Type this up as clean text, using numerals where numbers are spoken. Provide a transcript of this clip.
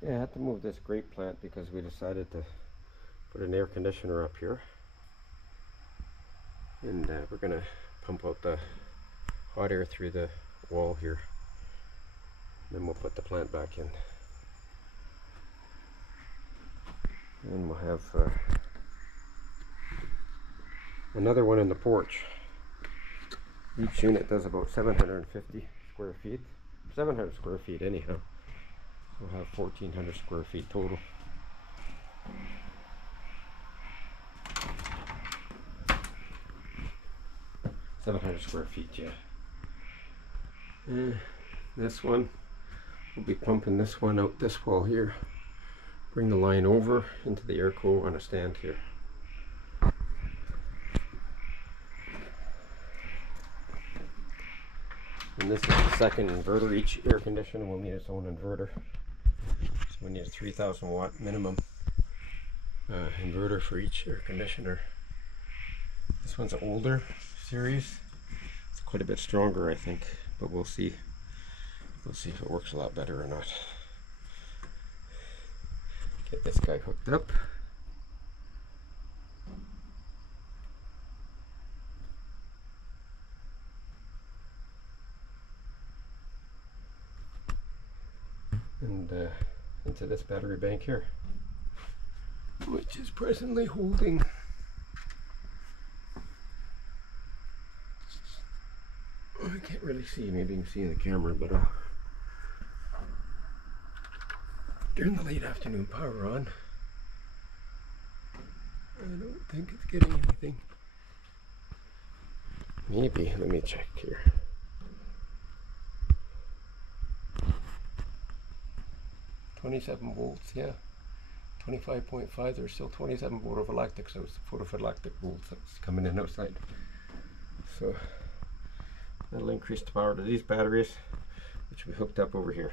Yeah, I had to move this grape plant because we decided to put an air conditioner up here, and we're gonna pump out the hot air through the wall here. Then we'll put the plant back in, and we'll have another one in the porch. Each unit does about 750 square feet, 700 square feet anyhow. We'll have 1,400 square feet total. 700 square feet, yeah. This one, we'll be pumping this one out this wall here. Bring the line over into the air cool on a stand here. And this is the second inverter. Each air conditioner will need its own inverter. So we need a 3,000 watt minimum inverter for each air conditioner. This one's an older series. It's quite a bit stronger, I think, but we'll see. We'll see if it works a lot better or not. Get this guy hooked up. And into this battery bank here, which is presently holding I can't really see, maybe you can see in the camera, but during the late afternoon power on, I don't think it's getting anything. Maybe, let me check here. .27 volts, yeah. 25.5, there's still 27 photovoltaic, so it's photovoltaic volts that's coming in outside. So that'll increase the power to these batteries, which we hooked up over here.